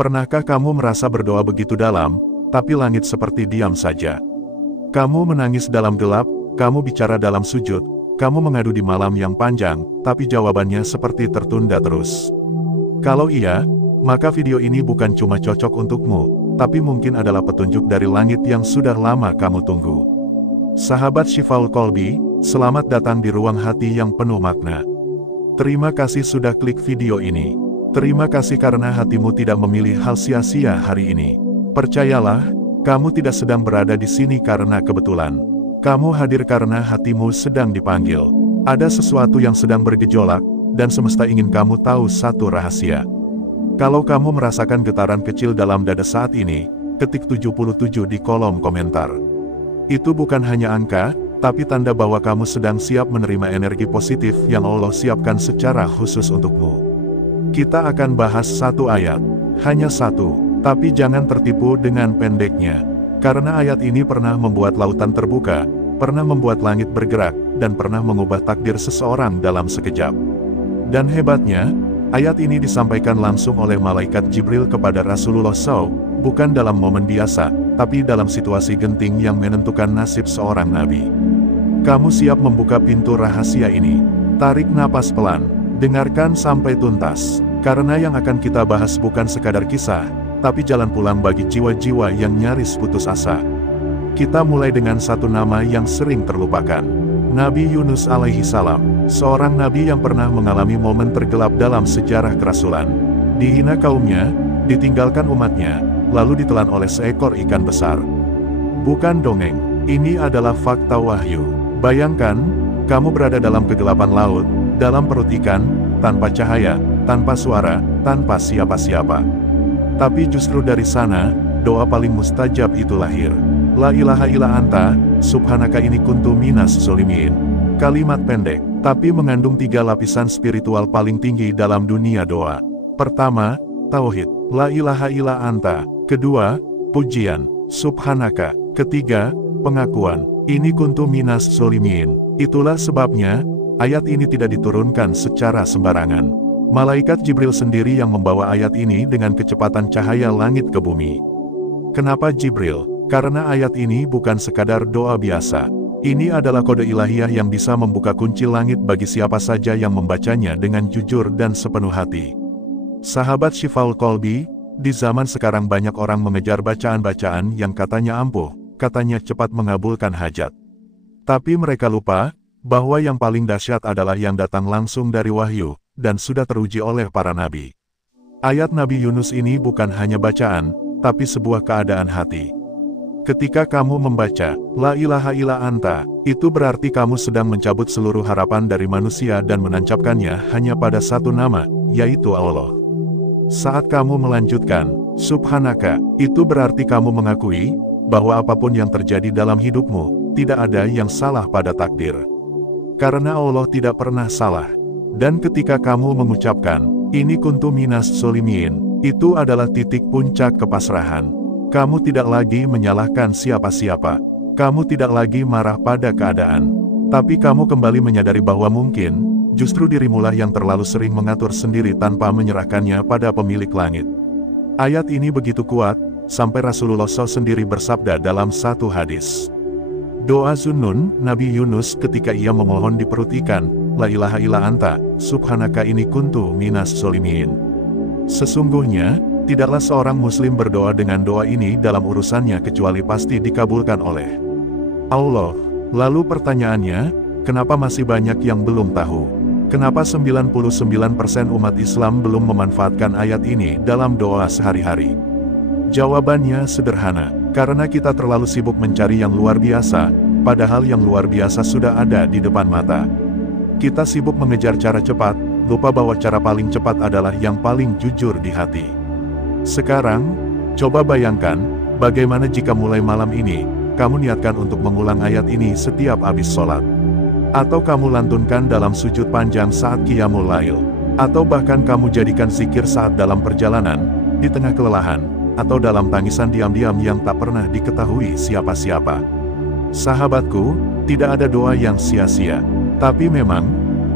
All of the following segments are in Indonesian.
Pernahkah kamu merasa berdoa begitu dalam, tapi langit seperti diam saja? Kamu menangis dalam gelap, kamu bicara dalam sujud, kamu mengadu di malam yang panjang, tapi jawabannya seperti tertunda terus. Kalau iya, maka video ini bukan cuma cocok untukmu, tapi mungkin adalah petunjuk dari langit yang sudah lama kamu tunggu. Sahabat Syifaul Qalbi, selamat datang di ruang hati yang penuh makna. Terima kasih sudah klik video ini. Terima kasih karena hatimu tidak memilih hal sia-sia hari ini. Percayalah, kamu tidak sedang berada di sini karena kebetulan. Kamu hadir karena hatimu sedang dipanggil. Ada sesuatu yang sedang bergejolak, dan semesta ingin kamu tahu satu rahasia. Kalau kamu merasakan getaran kecil dalam dada saat ini, ketik 77 di kolom komentar. Itu bukan hanya angka, tapi tanda bahwa kamu sedang siap menerima energi positif yang Allah siapkan secara khusus untukmu. Kita akan bahas satu ayat, hanya satu. Tapi jangan tertipu dengan pendeknya, karena ayat ini pernah membuat lautan terbuka, pernah membuat langit bergerak, dan pernah mengubah takdir seseorang dalam sekejap. Dan hebatnya, ayat ini disampaikan langsung oleh malaikat Jibril kepada Rasulullah SAW, bukan dalam momen biasa, tapi dalam situasi genting yang menentukan nasib seorang nabi. Kamu siap membuka pintu rahasia ini? Tarik napas pelan, dengarkan sampai tuntas, karena yang akan kita bahas bukan sekadar kisah, tapi jalan pulang bagi jiwa-jiwa yang nyaris putus asa. Kita mulai dengan satu nama yang sering terlupakan. Nabi Yunus alaihi salam, seorang nabi yang pernah mengalami momen tergelap dalam sejarah kerasulan. Dihina kaumnya, ditinggalkan umatnya, lalu ditelan oleh seekor ikan besar. Bukan dongeng, ini adalah fakta wahyu. Bayangkan, kamu berada dalam kegelapan laut, dalam perut ikan, tanpa cahaya, tanpa suara, tanpa siapa-siapa. Tapi justru dari sana, doa paling mustajab itu lahir. La ilaha illa anta, subhanaka inni kuntu minas zolimin. Kalimat pendek, tapi mengandung 3 lapisan spiritual paling tinggi dalam dunia doa. Pertama, tauhid, la ilaha illa anta. Kedua, pujian, subhanaka. Ketiga, pengakuan, inni kuntu minas zolimin. Itulah sebabnya, ayat ini tidak diturunkan secara sembarangan. Malaikat Jibril sendiri yang membawa ayat ini dengan kecepatan cahaya langit ke bumi. Kenapa Jibril? Karena ayat ini bukan sekadar doa biasa. Ini adalah kode ilahiyah yang bisa membuka kunci langit bagi siapa saja yang membacanya dengan jujur dan sepenuh hati. Sahabat Syifaul Qalbi, di zaman sekarang banyak orang mengejar bacaan-bacaan yang katanya ampuh, katanya cepat mengabulkan hajat. Tapi mereka lupa, bahwa yang paling dahsyat adalah yang datang langsung dari wahyu, dan sudah teruji oleh para nabi. Ayat Nabi Yunus ini bukan hanya bacaan, tapi sebuah keadaan hati. Ketika kamu membaca, la ilaha illa anta, itu berarti kamu sedang mencabut seluruh harapan dari manusia dan menancapkannya hanya pada satu nama, yaitu Allah. Saat kamu melanjutkan, subhanaka, itu berarti kamu mengakui, bahwa apapun yang terjadi dalam hidupmu, tidak ada yang salah pada takdir. Karena Allah tidak pernah salah. Dan ketika kamu mengucapkan, ini kuntu minas zolimin, itu adalah titik puncak kepasrahan. Kamu tidak lagi menyalahkan siapa-siapa. Kamu tidak lagi marah pada keadaan. Tapi kamu kembali menyadari bahwa mungkin, justru dirimulah yang terlalu sering mengatur sendiri tanpa menyerahkannya pada pemilik langit. Ayat ini begitu kuat, sampai Rasulullah SAW sendiri bersabda dalam satu hadis. Doa Zunnun, Nabi Yunus ketika ia memohon di perut ikan, la ilaha illa anta, subhanaka inni kuntu minas zolimin. Sesungguhnya, tidaklah seorang muslim berdoa dengan doa ini dalam urusannya kecuali pasti dikabulkan oleh Allah. Lalu pertanyaannya, kenapa masih banyak yang belum tahu? Kenapa 99% umat Islam belum memanfaatkan ayat ini dalam doa sehari-hari? Jawabannya sederhana, karena kita terlalu sibuk mencari yang luar biasa, padahal yang luar biasa sudah ada di depan mata. Kita sibuk mengejar cara cepat, lupa bahwa cara paling cepat adalah yang paling jujur di hati. Sekarang, coba bayangkan, bagaimana jika mulai malam ini, kamu niatkan untuk mengulang ayat ini setiap habis sholat. Atau kamu lantunkan dalam sujud panjang saat qiyamul lail. Atau bahkan kamu jadikan zikir saat dalam perjalanan, di tengah kelelahan, atau dalam tangisan diam-diam yang tak pernah diketahui siapa-siapa. Sahabatku, tidak ada doa yang sia-sia. Tapi memang,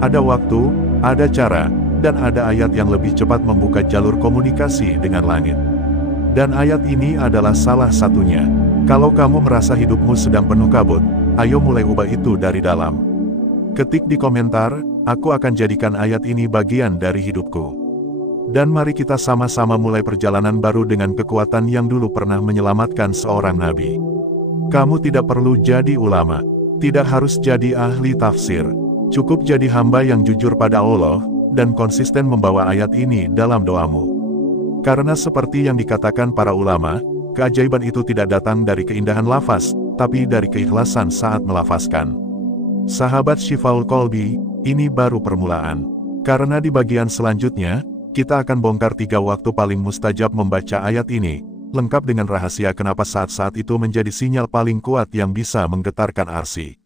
ada waktu, ada cara, dan ada ayat yang lebih cepat membuka jalur komunikasi dengan langit. Dan ayat ini adalah salah satunya. Kalau kamu merasa hidupmu sedang penuh kabut, ayo mulai ubah itu dari dalam. Ketik di komentar, aku akan jadikan ayat ini bagian dari hidupku. Dan mari kita sama-sama mulai perjalanan baru dengan kekuatan yang dulu pernah menyelamatkan seorang nabi. Kamu tidak perlu jadi ulama, tidak harus jadi ahli tafsir. Cukup jadi hamba yang jujur pada Allah, dan konsisten membawa ayat ini dalam doamu. Karena seperti yang dikatakan para ulama, keajaiban itu tidak datang dari keindahan lafaz, tapi dari keikhlasan saat melafazkan. Sahabat Syifaul Qalbi, ini baru permulaan. Karena di bagian selanjutnya, kita akan bongkar 3 waktu paling mustajab membaca ayat ini, lengkap dengan rahasia kenapa saat-saat itu menjadi sinyal paling kuat yang bisa menggetarkan arsy.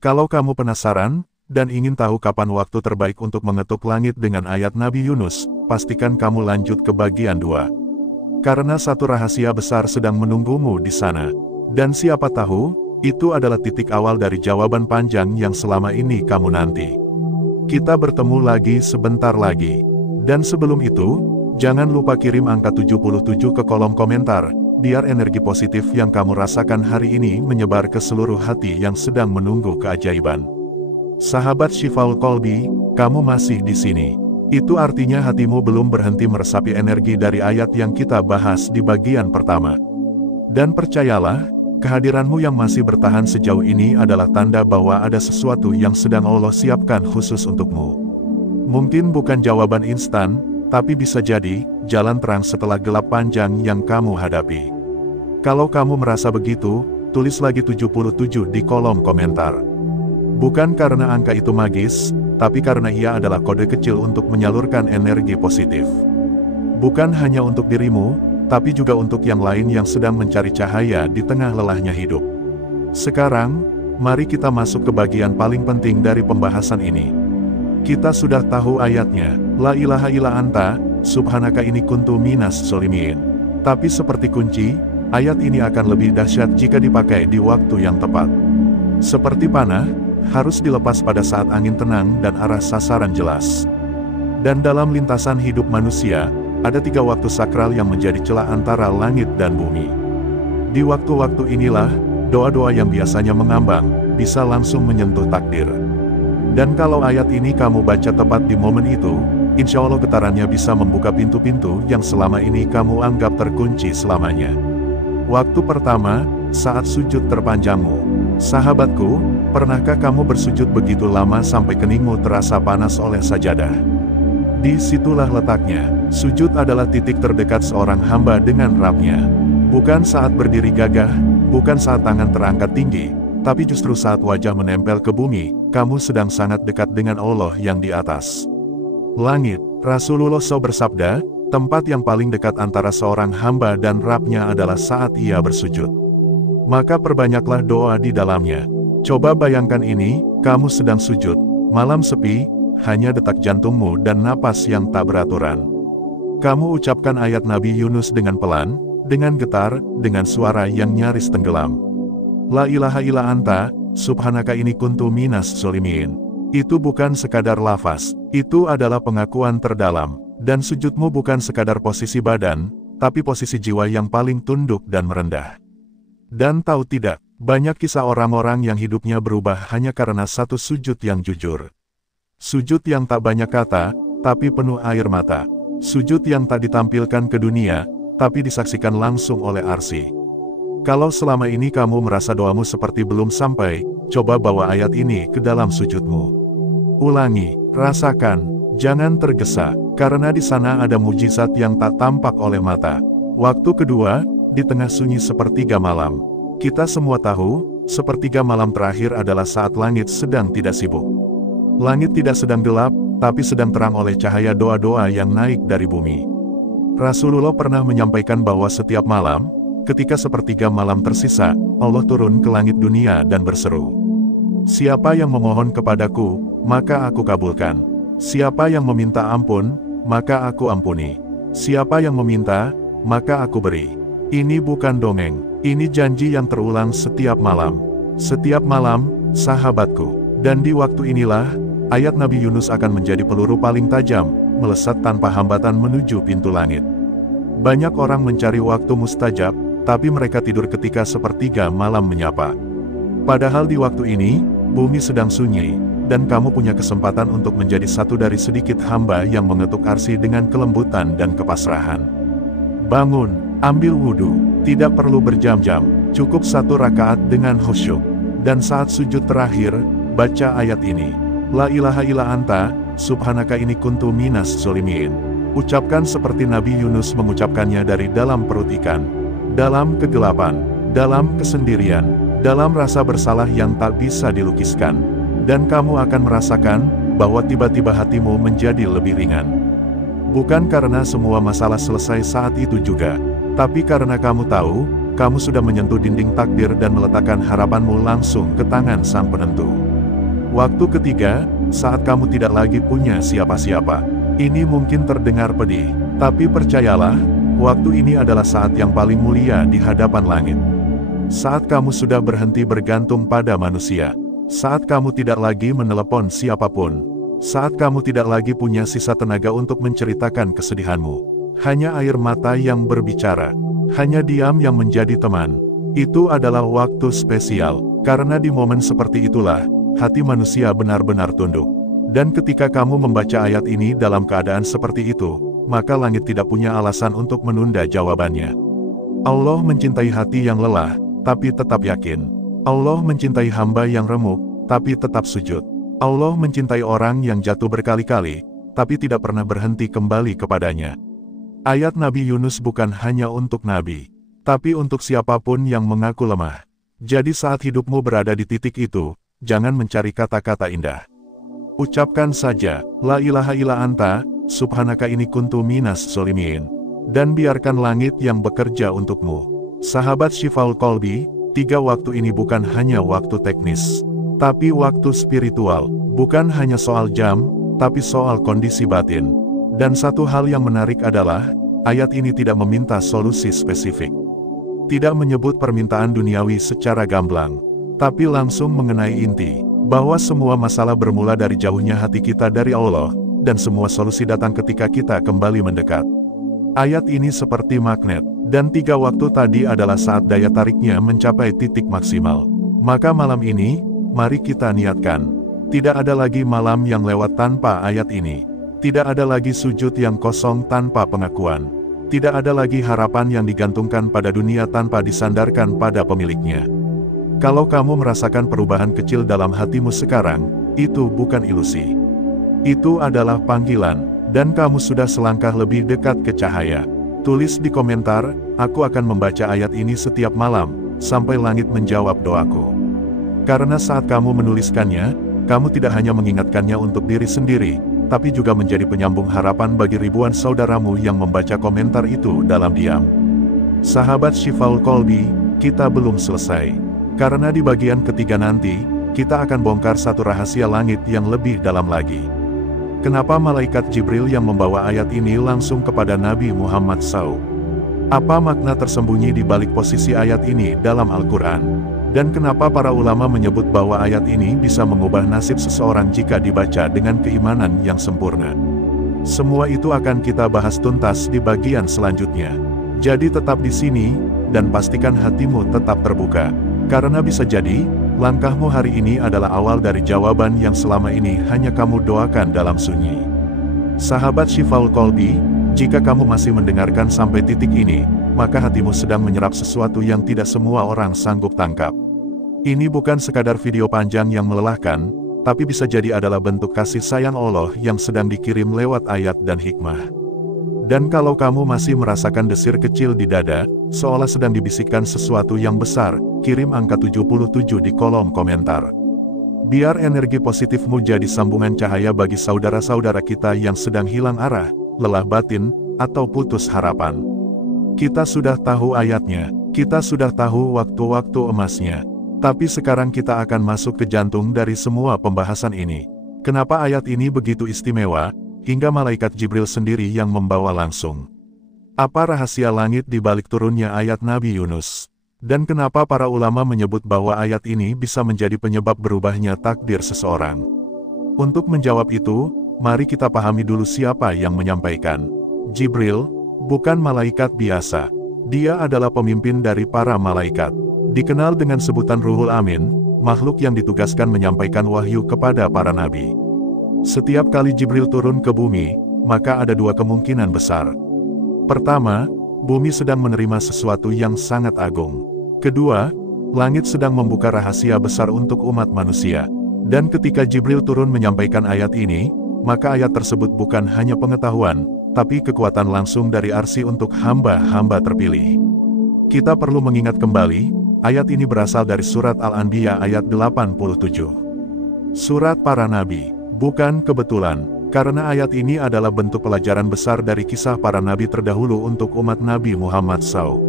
Kalau kamu penasaran, dan ingin tahu kapan waktu terbaik untuk mengetuk langit dengan ayat Nabi Yunus, pastikan kamu lanjut ke bagian 2. Karena satu rahasia besar sedang menunggumu di sana. Dan siapa tahu, itu adalah titik awal dari jawaban panjang yang selama ini kamu nanti. Kita bertemu lagi sebentar lagi. Dan sebelum itu, jangan lupa kirim angka 77 ke kolom komentar, biar energi positif yang kamu rasakan hari ini menyebar ke seluruh hati yang sedang menunggu keajaiban. Sahabat Syifaul Qalbi, kamu masih di sini. Itu artinya hatimu belum berhenti meresapi energi dari ayat yang kita bahas di bagian pertama. Dan percayalah, kehadiranmu yang masih bertahan sejauh ini adalah tanda bahwa ada sesuatu yang sedang Allah siapkan khusus untukmu. Mungkin bukan jawaban instan, tapi bisa jadi jalan terang setelah gelap panjang yang kamu hadapi. Kalau kamu merasa begitu, tulis lagi 77 di kolom komentar. Bukan karena angka itu magis, tapi karena ia adalah kode kecil untuk menyalurkan energi positif. Bukan hanya untuk dirimu, tapi juga untuk yang lain yang sedang mencari cahaya di tengah lelahnya hidup. Sekarang, mari kita masuk ke bagian paling penting dari pembahasan ini. Kita sudah tahu ayatnya, La ilaha illa anta, subhanaka inni kuntu minas sholimin. Tapi seperti kunci, ayat ini akan lebih dahsyat jika dipakai di waktu yang tepat. Seperti panah, harus dilepas pada saat angin tenang dan arah sasaran jelas. Dan dalam lintasan hidup manusia, ada 3 waktu sakral yang menjadi celah antara langit dan bumi. Di waktu-waktu inilah, doa-doa yang biasanya mengambang, bisa langsung menyentuh takdir. Dan kalau ayat ini kamu baca tepat di momen itu, insya Allah getarannya bisa membuka pintu-pintu yang selama ini kamu anggap terkunci selamanya. Waktu pertama, saat sujud terpanjangmu. Sahabatku, pernahkah kamu bersujud begitu lama sampai keningmu terasa panas oleh sajadah? Disitulah letaknya, sujud adalah titik terdekat seorang hamba dengan Rabb-nya. Bukan saat berdiri gagah, bukan saat tangan terangkat tinggi, tapi justru saat wajah menempel ke bumi, kamu sedang sangat dekat dengan Allah yang di atas. Langit, Rasulullah SAW bersabda, tempat yang paling dekat antara seorang hamba dan Rabb-nya adalah saat ia bersujud. Maka perbanyaklah doa di dalamnya. Coba bayangkan ini, kamu sedang sujud, malam sepi, hanya detak jantungmu dan napas yang tak beraturan. Kamu ucapkan ayat Nabi Yunus dengan pelan, dengan getar, dengan suara yang nyaris tenggelam. La ilaha illa anta, subhanaka inni kuntu minas sholimin. Itu bukan sekadar lafaz, itu adalah pengakuan terdalam, dan sujudmu bukan sekadar posisi badan, tapi posisi jiwa yang paling tunduk dan merendah. Dan tahu tidak, banyak kisah orang-orang yang hidupnya berubah hanya karena satu sujud yang jujur. Sujud yang tak banyak kata, tapi penuh air mata. Sujud yang tak ditampilkan ke dunia, tapi disaksikan langsung oleh arsy. Kalau selama ini kamu merasa doamu seperti belum sampai, coba bawa ayat ini ke dalam sujudmu. Ulangi, rasakan, jangan tergesa, karena di sana ada mujizat yang tak tampak oleh mata. Waktu kedua, di tengah sunyi sepertiga malam. Kita semua tahu, sepertiga malam terakhir adalah saat langit sedang tidak sibuk. Langit tidak sedang gelap, tapi sedang terang oleh cahaya doa-doa yang naik dari bumi. Rasulullah pernah menyampaikan bahwa setiap malam, ketika sepertiga malam tersisa, Allah turun ke langit dunia dan berseru. Siapa yang memohon kepadaku, maka aku kabulkan. Siapa yang meminta ampun, maka aku ampuni. Siapa yang meminta, maka aku beri. Ini bukan dongeng, ini janji yang terulang setiap malam. Setiap malam, sahabatku. Dan di waktu inilah, ayat Nabi Yunus akan menjadi peluru paling tajam, melesat tanpa hambatan menuju pintu langit. Banyak orang mencari waktu mustajab, tapi mereka tidur ketika sepertiga malam menyapa. Padahal di waktu ini, bumi sedang sunyi, dan kamu punya kesempatan untuk menjadi satu dari sedikit hamba yang mengetuk arsy dengan kelembutan dan kepasrahan. Bangun, ambil wudhu, tidak perlu berjam-jam, cukup 1 rakaat dengan khusyuk. Dan saat sujud terakhir, baca ayat ini. La ilaha illa anta, subhanaka inni kuntu minas zolimin. Ucapkan seperti Nabi Yunus mengucapkannya dari dalam perut ikan. Dalam kegelapan, dalam kesendirian, dalam rasa bersalah yang tak bisa dilukiskan. Dan kamu akan merasakan bahwa tiba-tiba hatimu menjadi lebih ringan. Bukan karena semua masalah selesai saat itu juga, tapi karena kamu tahu, kamu sudah menyentuh dinding takdir dan meletakkan harapanmu langsung ke tangan Sang Penentu. Waktu ketiga, saat kamu tidak lagi punya siapa-siapa. Ini mungkin terdengar pedih, tapi percayalah, waktu ini adalah saat yang paling mulia di hadapan langit. Saat kamu sudah berhenti bergantung pada manusia. Saat kamu tidak lagi menelepon siapapun. Saat kamu tidak lagi punya sisa tenaga untuk menceritakan kesedihanmu. Hanya air mata yang berbicara. Hanya diam yang menjadi teman. Itu adalah waktu spesial, karena di momen seperti itulah, hati manusia benar-benar tunduk. Dan ketika kamu membaca ayat ini dalam keadaan seperti itu, maka langit tidak punya alasan untuk menunda jawabannya. Allah mencintai hati yang lelah, tapi tetap yakin. Allah mencintai hamba yang remuk, tapi tetap sujud. Allah mencintai orang yang jatuh berkali-kali, tapi tidak pernah berhenti kembali kepadanya. Ayat Nabi Yunus bukan hanya untuk Nabi, tapi untuk siapapun yang mengaku lemah. Jadi saat hidupmu berada di titik itu, jangan mencari kata-kata indah. Ucapkan saja, La ilaha illa anta, subhanaka inni kuntu minas zolimin. Dan biarkan langit yang bekerja untukmu. Sahabat Syifaul Qalbi, 3 waktu ini bukan hanya waktu teknis, tapi waktu spiritual, bukan hanya soal jam, tapi soal kondisi batin. Dan satu hal yang menarik adalah, ayat ini tidak meminta solusi spesifik. Tidak menyebut permintaan duniawi secara gamblang, tapi langsung mengenai inti, bahwa semua masalah bermula dari jauhnya hati kita dari Allah, dan semua solusi datang ketika kita kembali mendekat. Ayat ini seperti magnet, dan 3 waktu tadi adalah saat daya tariknya mencapai titik maksimal. Maka malam ini, mari kita niatkan. Tidak ada lagi malam yang lewat tanpa ayat ini. Tidak ada lagi sujud yang kosong tanpa pengakuan. Tidak ada lagi harapan yang digantungkan pada dunia tanpa disandarkan pada pemiliknya. Kalau kamu merasakan perubahan kecil dalam hatimu sekarang, itu bukan ilusi. Itu adalah panggilan, dan kamu sudah selangkah lebih dekat ke cahaya. Tulis di komentar, aku akan membaca ayat ini setiap malam, sampai langit menjawab doaku. Karena saat kamu menuliskannya, kamu tidak hanya mengingatkannya untuk diri sendiri, tapi juga menjadi penyambung harapan bagi ribuan saudaramu yang membaca komentar itu dalam diam. Sahabat Syifaul Qalbi, kita belum selesai. Karena di bagian ketiga nanti, kita akan bongkar satu rahasia langit yang lebih dalam lagi. Kenapa malaikat Jibril yang membawa ayat ini langsung kepada Nabi Muhammad SAW? Apa makna tersembunyi di balik posisi ayat ini dalam Al-Quran? Dan kenapa para ulama menyebut bahwa ayat ini bisa mengubah nasib seseorang jika dibaca dengan keimanan yang sempurna? Semua itu akan kita bahas tuntas di bagian selanjutnya. Jadi tetap di sini, dan pastikan hatimu tetap terbuka. Karena bisa jadi, langkahmu hari ini adalah awal dari jawaban yang selama ini hanya kamu doakan dalam sunyi. Sahabat Syifaul Qalbi, jika kamu masih mendengarkan sampai titik ini, maka hatimu sedang menyerap sesuatu yang tidak semua orang sanggup tangkap. Ini bukan sekadar video panjang yang melelahkan, tapi bisa jadi adalah bentuk kasih sayang Allah yang sedang dikirim lewat ayat dan hikmah. Dan kalau kamu masih merasakan desir kecil di dada, seolah sedang dibisikkan sesuatu yang besar, kirim angka 77 di kolom komentar. Biar energi positifmu jadi sambungan cahaya bagi saudara-saudara kita yang sedang hilang arah, lelah batin, atau putus harapan. Kita sudah tahu ayatnya, kita sudah tahu waktu-waktu emasnya. Tapi sekarang kita akan masuk ke jantung dari semua pembahasan ini. Kenapa ayat ini begitu istimewa, hingga malaikat Jibril sendiri yang membawa langsung? Apa rahasia langit di balik turunnya ayat Nabi Yunus? Dan kenapa para ulama menyebut bahwa ayat ini bisa menjadi penyebab berubahnya takdir seseorang? Untuk menjawab itu, mari kita pahami dulu siapa yang menyampaikan. Jibril, Bukan malaikat biasa. Dia adalah pemimpin dari para malaikat. Dikenal dengan sebutan Ruhul Amin, makhluk yang ditugaskan menyampaikan wahyu kepada para nabi. Setiap kali Jibril turun ke bumi, maka ada dua kemungkinan besar. Pertama, bumi sedang menerima sesuatu yang sangat agung. Kedua, langit sedang membuka rahasia besar untuk umat manusia. Dan ketika Jibril turun menyampaikan ayat ini, maka ayat tersebut bukan hanya pengetahuan, tapi kekuatan langsung dari Arsy untuk hamba-hamba terpilih. Kita perlu mengingat kembali, ayat ini berasal dari surat Al-Anbiya ayat 87. Surat para nabi. Bukan kebetulan, karena ayat ini adalah bentuk pelajaran besar dari kisah para nabi terdahulu untuk umat Nabi Muhammad SAW.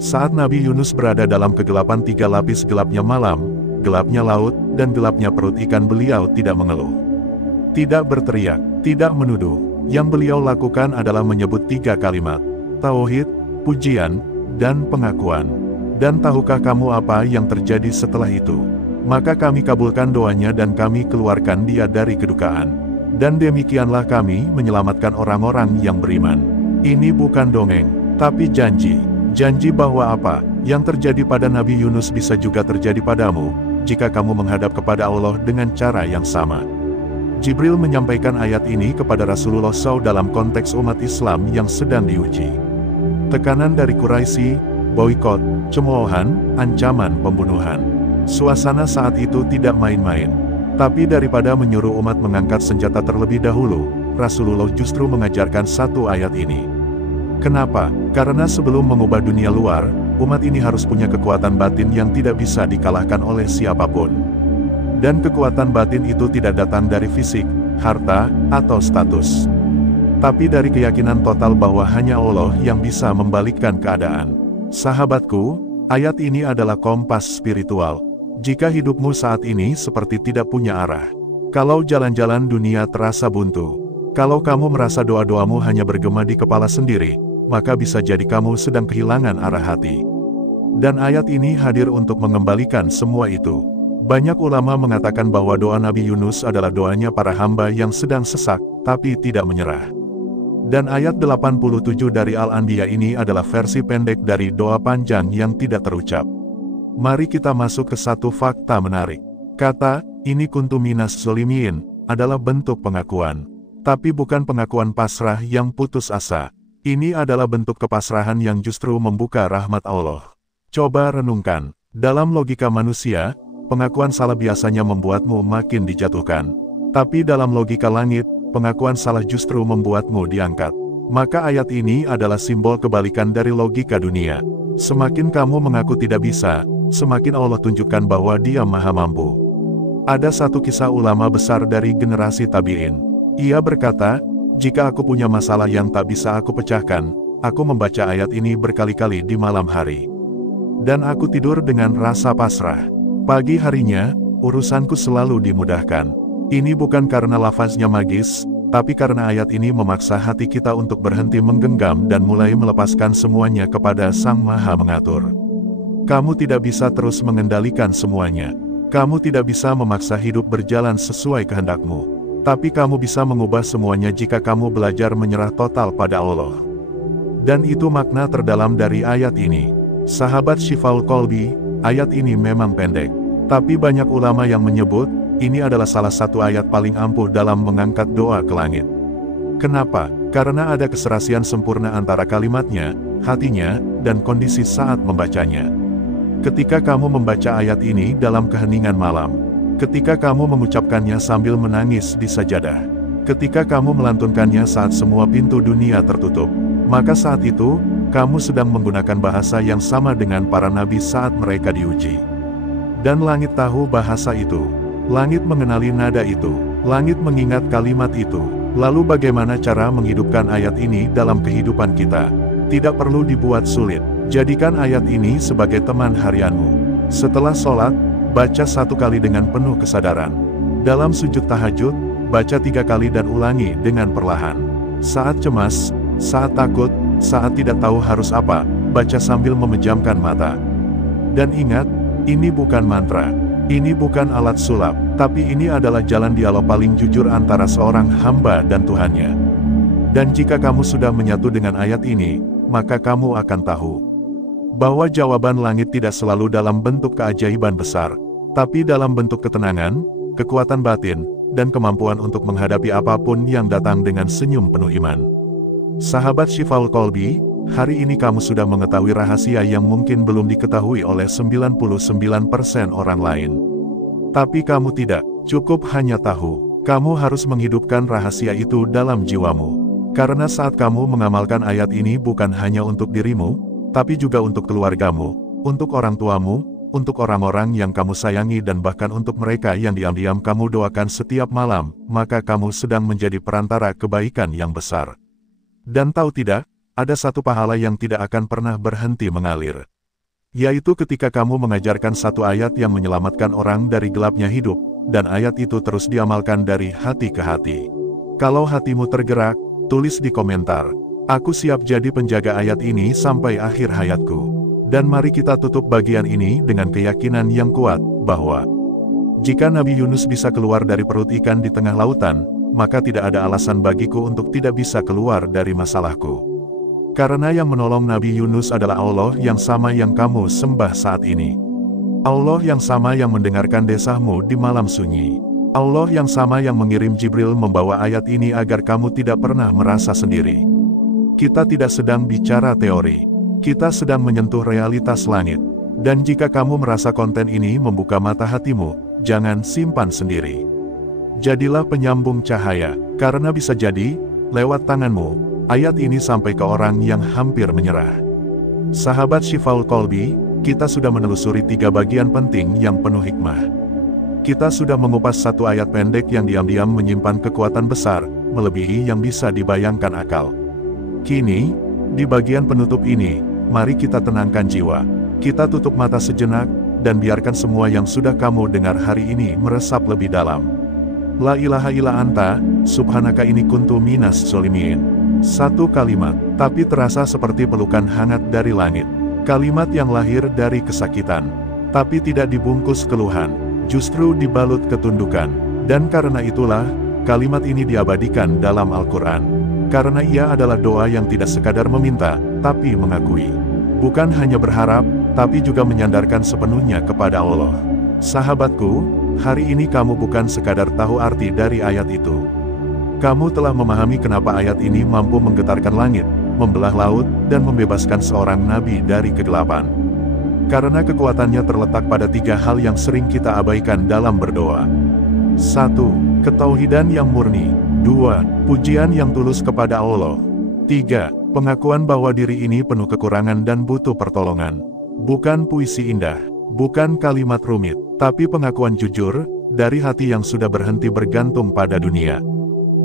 Saat Nabi Yunus berada dalam kegelapan 3 lapis gelapnya malam, gelapnya laut, dan gelapnya perut ikan, beliau tidak mengeluh. Tidak berteriak, tidak menuduh. Yang beliau lakukan adalah menyebut 3 kalimat, tauhid, pujian, dan pengakuan. Dan tahukah kamu apa yang terjadi setelah itu? Maka kami kabulkan doanya dan kami keluarkan dia dari kedukaan. Dan demikianlah kami menyelamatkan orang-orang yang beriman. Ini bukan dongeng, tapi janji. Janji bahwa apa yang terjadi pada Nabi Yunus bisa juga terjadi padamu, jika kamu menghadap kepada Allah dengan cara yang sama. Jibril menyampaikan ayat ini kepada Rasulullah SAW dalam konteks umat Islam yang sedang diuji. Tekanan dari Quraisy, boikot, cemoohan, ancaman pembunuhan. Suasana saat itu tidak main-main. Tapi daripada menyuruh umat mengangkat senjata terlebih dahulu, Rasulullah justru mengajarkan satu ayat ini. Kenapa? Karena sebelum mengubah dunia luar, umat ini harus punya kekuatan batin yang tidak bisa dikalahkan oleh siapapun. Dan kekuatan batin itu tidak datang dari fisik, harta, atau status. Tapi dari keyakinan total bahwa hanya Allah yang bisa membalikkan keadaan. Sahabatku, ayat ini adalah kompas spiritual. Jika hidupmu saat ini seperti tidak punya arah, kalau jalan-jalan dunia terasa buntu, kalau kamu merasa doa-doamu hanya bergema di kepala sendiri, maka bisa jadi kamu sedang kehilangan arah hati. Dan ayat ini hadir untuk mengembalikan semua itu. Banyak ulama mengatakan bahwa doa Nabi Yunus adalah doanya para hamba yang sedang sesak, tapi tidak menyerah. Dan ayat 87 dari Al-Anbiya ini adalah versi pendek dari doa panjang yang tidak terucap. Mari kita masuk ke satu fakta menarik. Kata, ini kuntu minas zolimin, adalah bentuk pengakuan. Tapi bukan pengakuan pasrah yang putus asa. Ini adalah bentuk kepasrahan yang justru membuka rahmat Allah. Coba renungkan, dalam logika manusia, pengakuan salah biasanya membuatmu makin dijatuhkan. Tapi dalam logika langit, pengakuan salah justru membuatmu diangkat. Maka ayat ini adalah simbol kebalikan dari logika dunia. Semakin kamu mengaku tidak bisa, semakin Allah tunjukkan bahwa Dia maha mampu. Ada satu kisah ulama besar dari generasi tabi'in. Ia berkata, jika aku punya masalah yang tak bisa aku pecahkan, aku membaca ayat ini berkali-kali di malam hari. Dan aku tidur dengan rasa pasrah. Pagi harinya, urusanku selalu dimudahkan. Ini bukan karena lafaznya magis, tapi karena ayat ini memaksa hati kita untuk berhenti menggenggam dan mulai melepaskan semuanya kepada Sang Maha Mengatur. Kamu tidak bisa terus mengendalikan semuanya. Kamu tidak bisa memaksa hidup berjalan sesuai kehendakmu. Tapi kamu bisa mengubah semuanya jika kamu belajar menyerah total pada Allah. Dan itu makna terdalam dari ayat ini. Sahabat Syifaul Qalbi, ayat ini memang pendek. Tapi banyak ulama yang menyebut, ini adalah salah satu ayat paling ampuh dalam mengangkat doa ke langit. Kenapa? Karena ada keserasian sempurna antara kalimatnya, hatinya, dan kondisi saat membacanya. Ketika kamu membaca ayat ini dalam keheningan malam, ketika kamu mengucapkannya sambil menangis di sajadah, ketika kamu melantunkannya saat semua pintu dunia tertutup, maka saat itu, kamu sedang menggunakan bahasa yang sama dengan para nabi saat mereka diuji. Dan langit tahu bahasa itu. Langit mengenali nada itu. Langit mengingat kalimat itu. Lalu bagaimana cara menghidupkan ayat ini dalam kehidupan kita? Tidak perlu dibuat sulit. Jadikan ayat ini sebagai teman harianmu. Setelah sholat, baca 1 kali dengan penuh kesadaran. Dalam sujud tahajud, baca 3 kali dan ulangi dengan perlahan. Saat cemas, saat takut, saat tidak tahu harus apa, baca sambil memejamkan mata. Dan ingat, ini bukan mantra, ini bukan alat sulap, tapi ini adalah jalan dialog paling jujur antara seorang hamba dan Tuhannya. Dan jika kamu sudah menyatu dengan ayat ini, maka kamu akan tahu bahwa jawaban langit tidak selalu dalam bentuk keajaiban besar, tapi dalam bentuk ketenangan, kekuatan batin, dan kemampuan untuk menghadapi apapun yang datang dengan senyum penuh iman. Sahabat Syifaul Qalbi, hari ini kamu sudah mengetahui rahasia yang mungkin belum diketahui oleh 99% orang lain. Tapi kamu tidak cukup hanya tahu, kamu harus menghidupkan rahasia itu dalam jiwamu. Karena saat kamu mengamalkan ayat ini bukan hanya untuk dirimu, tapi juga untuk keluargamu, untuk orang tuamu, untuk orang-orang yang kamu sayangi dan bahkan untuk mereka yang diam-diam kamu doakan setiap malam, maka kamu sedang menjadi perantara kebaikan yang besar. Dan tahu tidak, ada satu pahala yang tidak akan pernah berhenti mengalir. Yaitu ketika kamu mengajarkan satu ayat yang menyelamatkan orang dari gelapnya hidup, dan ayat itu terus diamalkan dari hati ke hati. Kalau hatimu tergerak, tulis di komentar, "Aku siap jadi penjaga ayat ini sampai akhir hayatku." Dan mari kita tutup bagian ini dengan keyakinan yang kuat, bahwa jika Nabi Yunus bisa keluar dari perut ikan di tengah lautan, maka tidak ada alasan bagiku untuk tidak bisa keluar dari masalahku. Karena yang menolong Nabi Yunus adalah Allah yang sama yang kamu sembah saat ini. Allah yang sama yang mendengarkan desahmu di malam sunyi. Allah yang sama yang mengirim Jibril membawa ayat ini agar kamu tidak pernah merasa sendiri. Kita tidak sedang bicara teori. Kita sedang menyentuh realitas langit. Dan jika kamu merasa konten ini membuka mata hatimu, jangan simpan sendiri. Jadilah penyambung cahaya, karena bisa jadi, lewat tanganmu, ayat ini sampai ke orang yang hampir menyerah. Sahabat Syifaul Qalbi, kita sudah menelusuri 3 bagian penting yang penuh hikmah. Kita sudah mengupas satu ayat pendek yang diam-diam menyimpan kekuatan besar, melebihi yang bisa dibayangkan akal. Kini, di bagian penutup ini, mari kita tenangkan jiwa. Kita tutup mata sejenak, dan biarkan semua yang sudah kamu dengar hari ini meresap lebih dalam. La ilaha illa anta, subhanaka ini kuntu minas zolimin. Satu kalimat, tapi terasa seperti pelukan hangat dari langit. Kalimat yang lahir dari kesakitan, tapi tidak dibungkus keluhan, justru dibalut ketundukan. Dan karena itulah, kalimat ini diabadikan dalam Al-Quran. Karena ia adalah doa yang tidak sekadar meminta, tapi mengakui. Bukan hanya berharap, tapi juga menyandarkan sepenuhnya kepada Allah. Sahabatku, hari ini kamu bukan sekadar tahu arti dari ayat itu. Kamu telah memahami kenapa ayat ini mampu menggetarkan langit, membelah laut, dan membebaskan seorang nabi dari kegelapan. Karena kekuatannya terletak pada 3 hal yang sering kita abaikan dalam berdoa. 1. Ketauhidan yang murni. 2. Pujian yang tulus kepada Allah. 3. Pengakuan bahwa diri ini penuh kekurangan dan butuh pertolongan. Bukan puisi indah, bukan kalimat rumit, tapi pengakuan jujur, dari hati yang sudah berhenti bergantung pada dunia.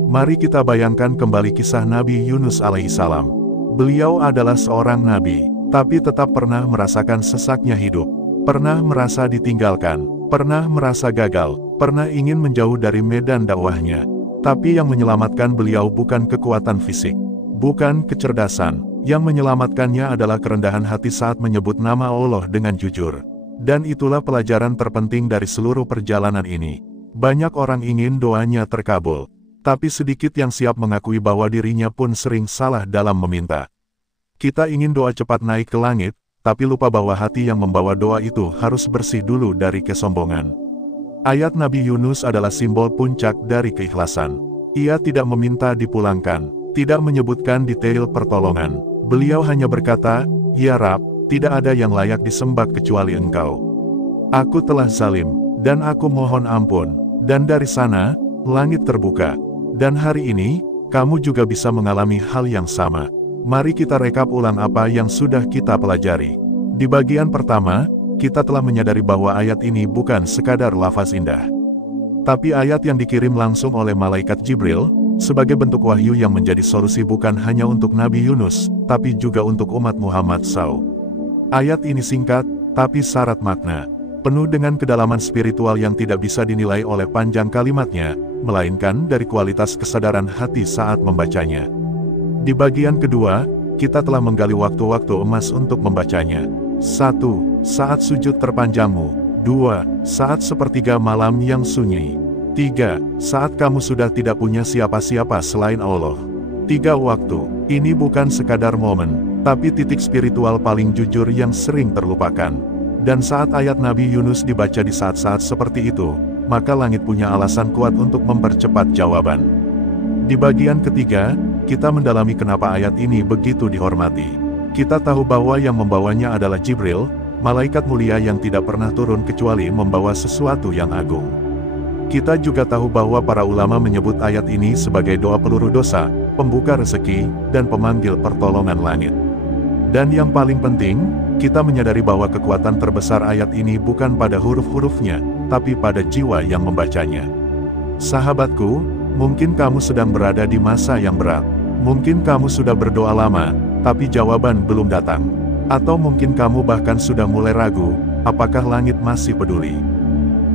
Mari kita bayangkan kembali kisah Nabi Yunus alaihissalam. Beliau adalah seorang nabi, tapi tetap pernah merasakan sesaknya hidup, pernah merasa ditinggalkan, pernah merasa gagal, pernah ingin menjauh dari medan dakwahnya. Tapi yang menyelamatkan beliau bukan kekuatan fisik, bukan kecerdasan, yang menyelamatkannya adalah kerendahan hati saat menyebut nama Allah dengan jujur. Dan itulah pelajaran terpenting dari seluruh perjalanan ini. Banyak orang ingin doanya terkabul, tapi sedikit yang siap mengakui bahwa dirinya pun sering salah dalam meminta. Kita ingin doa cepat naik ke langit, tapi lupa bahwa hati yang membawa doa itu harus bersih dulu dari kesombongan. Ayat Nabi Yunus adalah simbol puncak dari keikhlasan. Ia tidak meminta dipulangkan, tidak menyebutkan detail pertolongan. Beliau hanya berkata, "Ya Rab, tidak ada yang layak disembah kecuali Engkau. Aku telah zalim, dan aku mohon ampun." Dan dari sana, langit terbuka. Dan hari ini, kamu juga bisa mengalami hal yang sama. Mari kita rekap ulang apa yang sudah kita pelajari. Di bagian pertama, kita telah menyadari bahwa ayat ini bukan sekadar lafaz indah, tapi ayat yang dikirim langsung oleh malaikat Jibril, sebagai bentuk wahyu yang menjadi solusi bukan hanya untuk Nabi Yunus, tapi juga untuk umat Muhammad SAW. Ayat ini singkat, tapi syarat makna, penuh dengan kedalaman spiritual yang tidak bisa dinilai oleh panjang kalimatnya, melainkan dari kualitas kesadaran hati saat membacanya. Di bagian kedua, kita telah menggali waktu-waktu emas untuk membacanya. 1. Saat sujud terpanjangmu. 2. Saat sepertiga malam yang sunyi. 3. Saat kamu sudah tidak punya siapa-siapa selain Allah. 3 waktu, ini bukan sekadar momen, tapi titik spiritual paling jujur yang sering terlupakan. Dan saat ayat Nabi Yunus dibaca di saat-saat seperti itu, maka langit punya alasan kuat untuk mempercepat jawaban. Di bagian ketiga, kita mendalami kenapa ayat ini begitu dihormati. Kita tahu bahwa yang membawanya adalah Jibril, malaikat mulia yang tidak pernah turun kecuali membawa sesuatu yang agung. Kita juga tahu bahwa para ulama menyebut ayat ini sebagai doa peluru dosa, pembuka rezeki, dan pemanggil pertolongan langit. Dan yang paling penting, kita menyadari bahwa kekuatan terbesar ayat ini bukan pada huruf-hurufnya, tapi pada jiwa yang membacanya. Sahabatku, mungkin kamu sedang berada di masa yang berat. Mungkin kamu sudah berdoa lama, tapi jawaban belum datang. Atau mungkin kamu bahkan sudah mulai ragu, apakah langit masih peduli.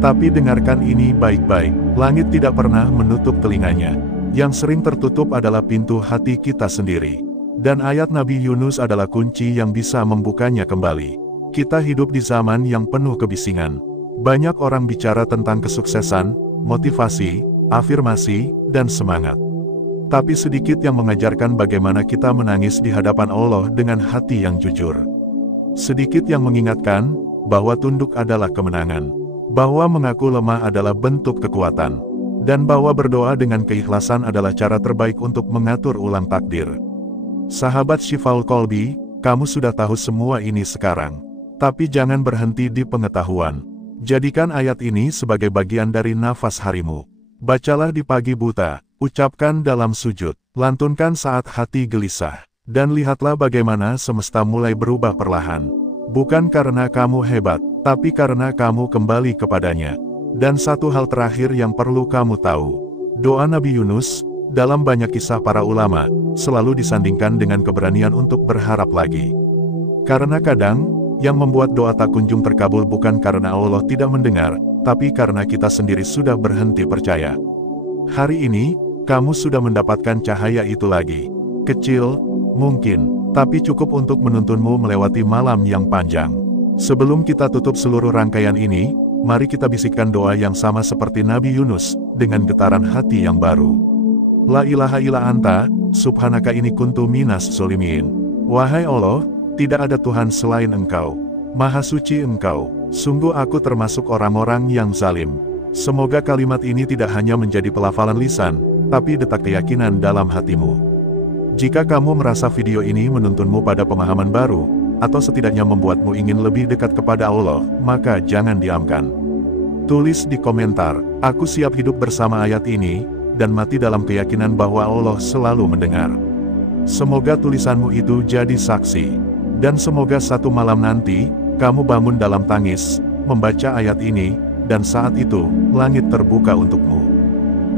Tapi dengarkan ini baik-baik, langit tidak pernah menutup telinganya. Yang sering tertutup adalah pintu hati kita sendiri. Dan ayat Nabi Yunus adalah kunci yang bisa membukanya kembali. Kita hidup di zaman yang penuh kebisingan. Banyak orang bicara tentang kesuksesan, motivasi, afirmasi, dan semangat. Tapi sedikit yang mengajarkan bagaimana kita menangis di hadapan Allah dengan hati yang jujur. Sedikit yang mengingatkan bahwa tunduk adalah kemenangan, bahwa mengaku lemah adalah bentuk kekuatan, dan bahwa berdoa dengan keikhlasan adalah cara terbaik untuk mengatur ulang takdir. Sahabat Syifaul Qalbi, kamu sudah tahu semua ini sekarang. Tapi jangan berhenti di pengetahuan. Jadikan ayat ini sebagai bagian dari nafas harimu. Bacalah di pagi buta, ucapkan dalam sujud, lantunkan saat hati gelisah, dan lihatlah bagaimana semesta mulai berubah perlahan. Bukan karena kamu hebat, tapi karena kamu kembali kepadanya. Dan satu hal terakhir yang perlu kamu tahu, doa Nabi Yunus, dalam banyak kisah para ulama, selalu disandingkan dengan keberanian untuk berharap lagi. Karena kadang, yang membuat doa tak kunjung terkabul bukan karena Allah tidak mendengar, tapi karena kita sendiri sudah berhenti percaya. Hari ini, kamu sudah mendapatkan cahaya itu lagi. Kecil, mungkin, tapi cukup untuk menuntunmu melewati malam yang panjang. Sebelum kita tutup seluruh rangkaian ini, mari kita bisikkan doa yang sama seperti Nabi Yunus, dengan getaran hati yang baru. La ilaha illa anta, subhanaka inni kuntu minas zolimin. Wahai Allah, tidak ada Tuhan selain Engkau. Maha suci Engkau, sungguh aku termasuk orang-orang yang zalim. Semoga kalimat ini tidak hanya menjadi pelafalan lisan, tapi detak keyakinan dalam hatimu. Jika kamu merasa video ini menuntunmu pada pemahaman baru, atau setidaknya membuatmu ingin lebih dekat kepada Allah, maka jangan diamkan. Tulis di komentar, aku siap hidup bersama ayat ini, dan mati dalam keyakinan bahwa Allah selalu mendengar. Semoga tulisanmu itu jadi saksi, dan semoga satu malam nanti, kamu bangun dalam tangis, membaca ayat ini, dan saat itu, langit terbuka untukmu.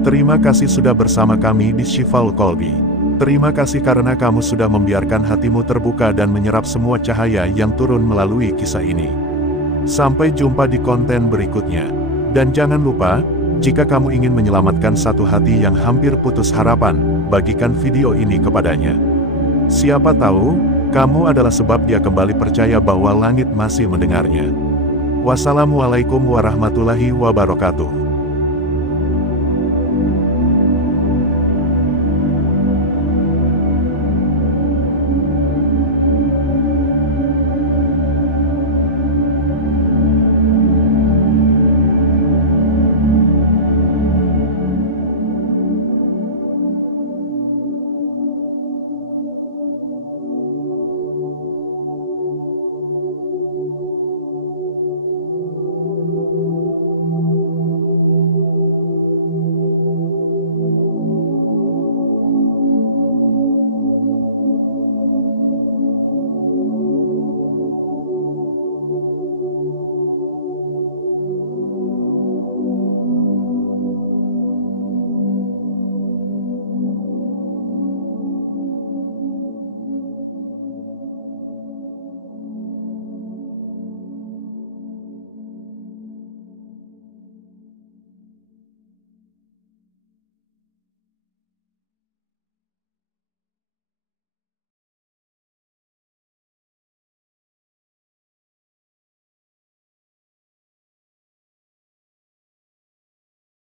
Terima kasih sudah bersama kami di Syifaul Qalbi. Terima kasih karena kamu sudah membiarkan hatimu terbuka dan menyerap semua cahaya yang turun melalui kisah ini. Sampai jumpa di konten berikutnya. Dan jangan lupa, jika kamu ingin menyelamatkan satu hati yang hampir putus harapan, bagikan video ini kepadanya. Siapa tahu, kamu adalah sebab dia kembali percaya bahwa langit masih mendengarnya. Wassalamualaikum warahmatullahi wabarakatuh.